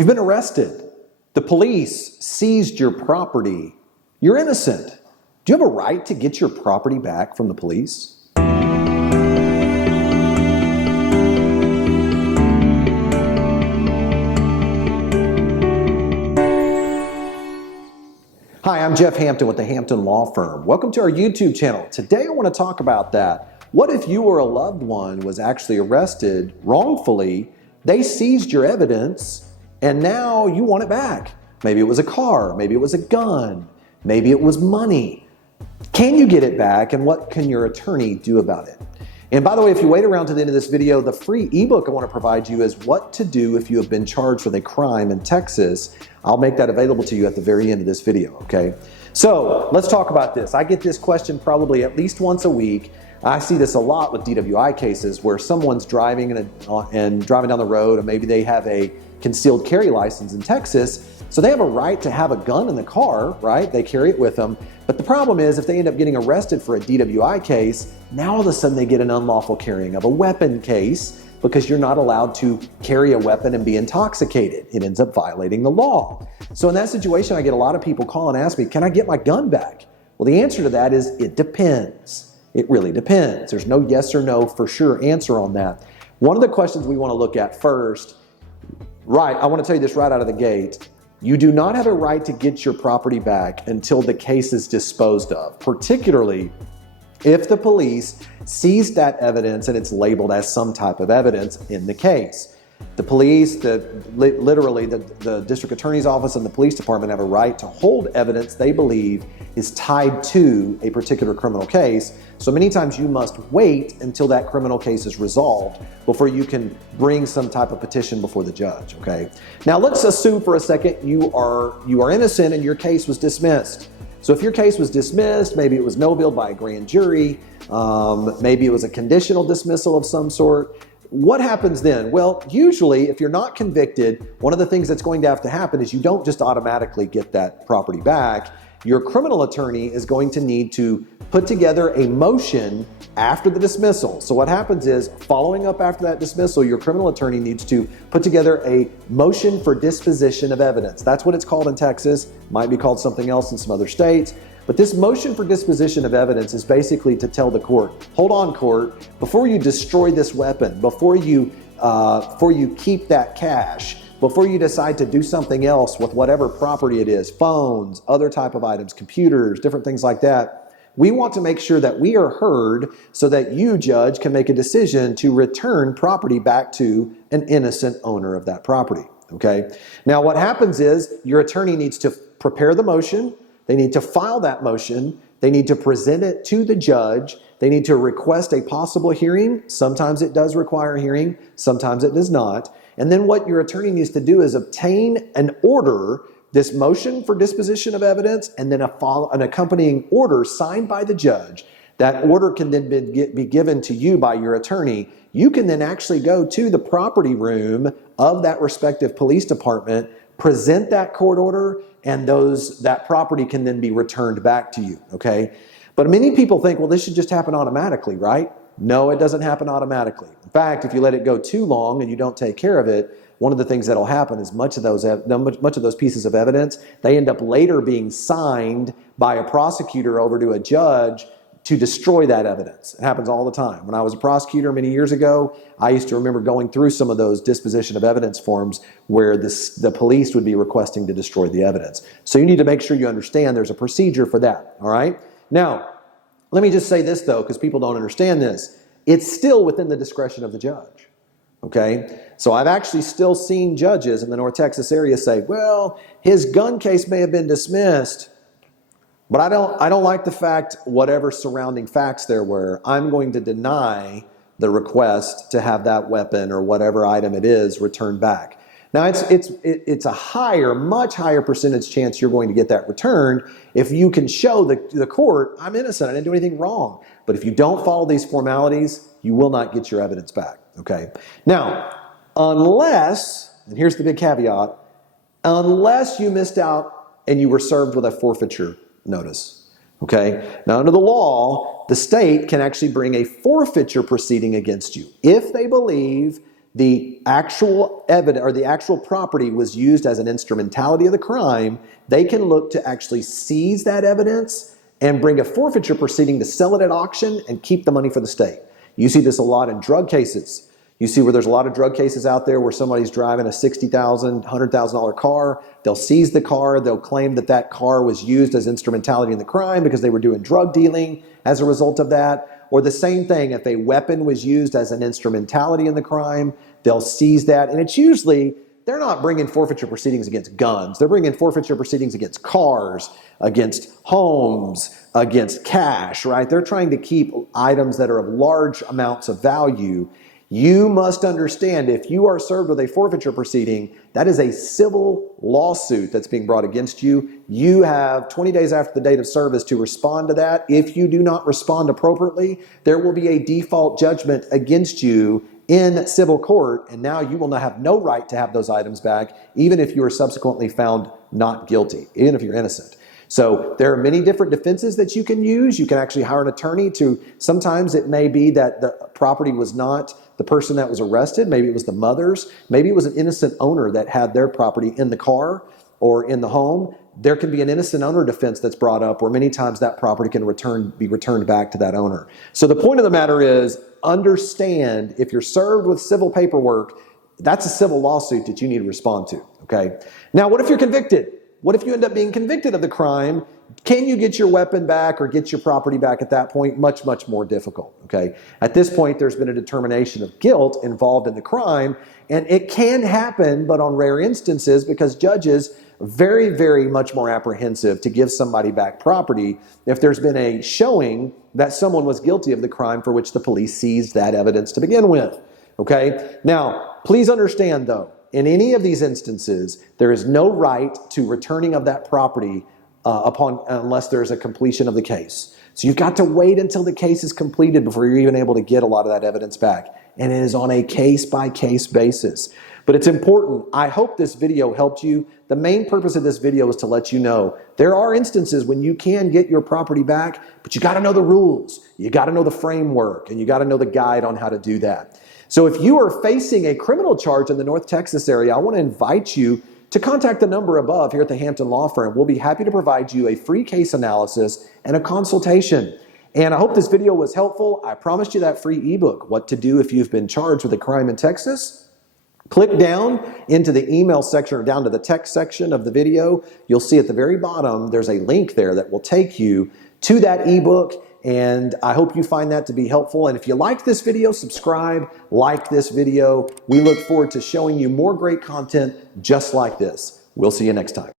You've been arrested. The police seized your property. You're innocent. Do you have a right to get your property back from the police? Hi, I'm Jeff Hampton with the Hampton Law Firm. Welcome to our YouTube channel. Today I want to talk about that. What if you or a loved one was actually arrested wrongfully, they seized your evidence, and now you want it back? Maybe it was a car, maybe it was a gun, maybe it was money. Can you get it back, and what can your attorney do about it? And by the way, if you wait around to the end of this video, the free ebook I want to provide you is what to do if you have been charged with a crime in Texas. I'll make that available to you at the very end of this video, okay? So let's talk about this. I get this question probably at least once a week. I see this a lot with DWI cases where someone's driving and driving down the road, and maybe they have a concealed carry license in Texas. So they have a right to have a gun in the car, right? They carry it with them. But the problem is if they end up getting arrested for a DWI case, now all of a sudden they get an unlawful carrying of a weapon case because you're not allowed to carry a weapon and be intoxicated. It ends up violating the law. So in that situation, I get a lot of people call and ask me, can I get my gun back? Well, the answer to that is it depends. It really depends. There's no yes or no for sure answer on that. One of the questions we want to look at first, right, I want to tell you this right out of the gate. You do not have a right to get your property back until the case is disposed of, particularly if the police seized that evidence and it's labeled as some type of evidence in the case. The police, literally the district attorney's office and the police department have a right to hold evidence they believe is tied to a particular criminal case. So many times you must wait until that criminal case is resolved before you can bring some type of petition before the judge, okay? Now let's assume for a second you are innocent and your case was dismissed. So if your case was dismissed, maybe it was no-billed by a grand jury, maybe it was a conditional dismissal of some sort. What happens then? Well, usually if you're not convicted, one of the things that's going to have to happen is you don't just automatically get that property back. Your criminal attorney is going to need to put together a motion after the dismissal. So what happens is, following up after that dismissal, your criminal attorney needs to put together a motion for disposition of evidence. That's what it's called in Texas. Might be called something else in some other states. But this motion for disposition of evidence is basically to tell the court, hold on court, before you destroy this weapon, before you keep that cash, before you decide to do something else with whatever property it is, phones, other type of items, computers, different things like that, we want to make sure that we are heard so that you, judge, can make a decision to return property back to an innocent owner of that property, okay? Now what happens is your attorney needs to prepare the motion. They need to file that motion. They need to present it to the judge. They need to request a possible hearing. Sometimes it does require a hearing. Sometimes it does not. And then what your attorney needs to do is obtain an order, this motion for disposition of evidence, and then an accompanying order signed by the judge. That order can then be given to you by your attorney. You can then actually go to the property room of that respective police department, present that court order, and that property can then be returned back to you, okay? But many people think, well, this should just happen automatically, right? No, it doesn't happen automatically. In fact, if you let it go too long and you don't take care of it, one of the things that'll happen is much of those pieces of evidence, they end up later being signed by a prosecutor over to a judge to destroy that evidence. It happens all the time. When I was a prosecutor many years ago, I used to remember going through some of those disposition of evidence forms where the police would be requesting to destroy the evidence. So you need to make sure you understand there's a procedure for that, all right? Now, let me just say this though, because people don't understand this. It's still within the discretion of the judge, okay? So I've actually still seen judges in the North Texas area say, well, his gun case may have been dismissed, but I don't like the fact, whatever surrounding facts there were, I'm going to deny the request to have that weapon or whatever item it is returned back. Now it's a much higher percentage chance you're going to get that returned if you can show the court, I'm innocent, I didn't do anything wrong. But if you don't follow these formalities, you will not get your evidence back, okay? Now, unless, and here's the big caveat, unless you missed out and you were served with a forfeiture notice, okay? Now, under the law, the state can actually bring a forfeiture proceeding against you if they believe the actual evidence or the actual property was used as an instrumentality of the crime, they can look to actually seize that evidence and bring a forfeiture proceeding to sell it at auction and keep the money for the state. You see this a lot in drug cases. You see where there's a lot of drug cases out there where somebody's driving a $60,000, $100,000 car. They'll seize the car. They'll claim that that car was used as instrumentality in the crime because they were doing drug dealing as a result of that. Or the same thing, if a weapon was used as an instrumentality in the crime, they'll seize that. And it's usually, they're not bringing forfeiture proceedings against guns. They're bringing forfeiture proceedings against cars, against homes, against cash, right? They're trying to keep items that are of large amounts of value. You must understand, if you are served with a forfeiture proceeding, that is a civil lawsuit that's being brought against you. You have 20 days after the date of service to respond to that. If you do not respond appropriately, there will be a default judgment against you in civil court, and now you will not have no right to have those items back, even if you are subsequently found not guilty, even if you're innocent. So there are many different defenses that you can use. You can actually hire an attorney to, sometimes it may be that the property was not the person that was arrested. Maybe it was the mother's. Maybe it was an innocent owner that had their property in the car or in the home. There can be an innocent owner defense that's brought up where many times that property can be returned back to that owner. So the point of the matter is, understand if you're served with civil paperwork, that's a civil lawsuit that you need to respond to, okay? Now, what if you're convicted? What if you end up being convicted of the crime? Can you get your weapon back or get your property back at that point? Much, much more difficult, okay? At this point, there's been a determination of guilt involved in the crime, and it can happen, but on rare instances, because judges are very, very much more apprehensive to give somebody back property if there's been a showing that someone was guilty of the crime for which the police seized that evidence to begin with, okay? Now, please understand though, in any of these instances, there is no right to returning of that property unless there's a completion of the case. So you've got to wait until the case is completed before you're even able to get a lot of that evidence back. And it is on a case-by-case basis. But it's important. I hope this video helped you. The main purpose of this video is to let you know there are instances when you can get your property back, but you got to know the rules. You got to know the framework, and you got to know the guide on how to do that. So if you are facing a criminal charge in the North Texas area, I want to invite you to contact the number above here at the Hampton Law Firm. We'll be happy to provide you a free case analysis and a consultation. And I hope this video was helpful. I promised you that free ebook, What to Do If You've Been Charged with a Crime in Texas. Click down into the email section or down to the text section of the video. You'll see at the very bottom, there's a link there that will take you to that ebook. And I hope you find that to be helpful. And if you like this video, subscribe, like this video. We look forward to showing you more great content just like this. We'll see you next time.